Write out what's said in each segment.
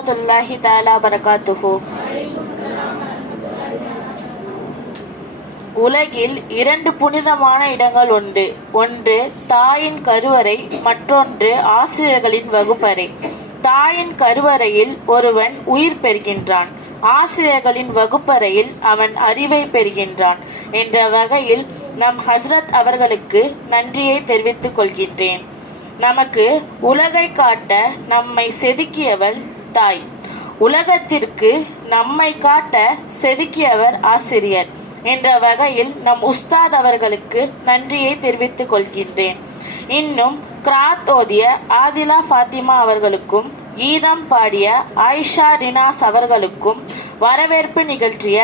வரமத்துல்லாஹி தாலா பரகாத்துஹு. உலகில் இரண்டு புனிதமான இடங்கள் உண்டு. ஒன்று தாயின் கருவறை மற்றொன்று ஆசிரியர்களின் வகுப்பறை. தாயின் கருவறையில் ஒருவன் உயிர் பெறுகின்றான். ஆசிரியர்களின் வகுப்பறையில் அவன் அறிவை பெறுகின்றான். என்ற வகையில் நம் ஹஸ்ரத் அவர்களுக்கு நன்றியை தெரிவித்துக் கொள்கின்றேன். நமக்கு உலகை காட்ட நம்மை செதுக்கியவள் தாய் உலகத்திற்கு நம்மை காட்ட செதுக்கியவர் ஆசிரியர் என்ற வகையில் நம் உஸ்தாத் அவர்களுக்கு நன்றியை தெரிவித்துக் கொள்கின்றேன். இன்னும் கிராத் ஓதிய ஆதிலா ஃபாத்திமா அவர்களுக்கும் கீதம் பாடிய ஆயிஷா ரினாஸ் அவர்களுக்கும் வரவேற்பு நிகழ்த்திய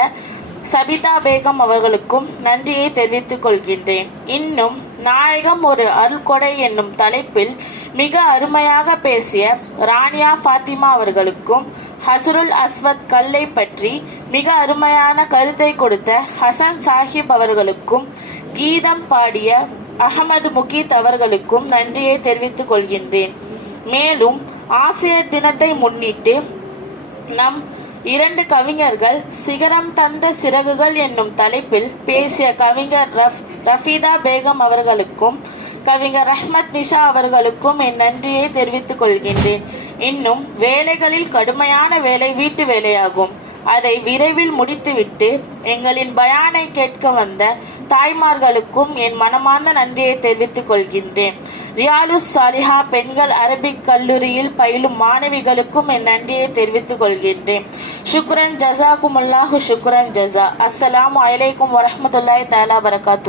சபிதா பேகம் அவர்களுக்கும் நன்றியை தெரிவித்துக் கொள்கின்றேன். இன்னும் நாயகம் ஒரு அருள்கொடை என்னும் தலைப்பில் மிக அருமையாக பேசிய ராணியா ஃபாத்திமா அவர்களுக்கும் ஹசருல் அஸ்வத் கல்லை பற்றி மிக அருமையான கருத்தை கொடுத்த ஹசன் சாஹிப் அவர்களுக்கும் கீதம் பாடிய அகமது முகீத் அவர்களுக்கும் நன்றியை தெரிவித்துக் கொள்கின்றேன். மேலும் ஆசிரியர் தினத்தை முன்னிட்டு நம் இரண்டு கவிஞர்கள் சிகரம் தந்த சிறகுகள் என்னும் தலைப்பில் பேசிய கவிஞர் ரஃப் ரஃபீதா பேகம் அவர்களுக்கும் கவிஞர் ரஹ்மத் நிஷா அவர்களுக்கும் என் நன்றியை தெரிவித்துக் கொள்கின்றேன். இன்னும் வேலைகளில் கடுமையான வேலை வீட்டு வேலையாகும். அதை விரைவில் முடித்துவிட்டு எங்களின் பயானை கேட்க வந்த தாய்மார்களுக்கும் என் மனமார்ந்த நன்றியை தெரிவித்துக் கொள்கின்றேன். ரியாலுஸ் சாலிஹா பெண்கள் அரபிக் கல்லூரியில் பயிலும் மாணவிகளுக்கும் என் நன்றியை தெரிவித்துக் கொள்கின்றேன். சுக்ரன் ஜசாக்கும் அல்லாஹு சுக்ரன் ஜசா. அஸ்ஸலாமு அலைக்கும் வரஹ்மத்துல்லாஹி தஆலா பரகாத்து.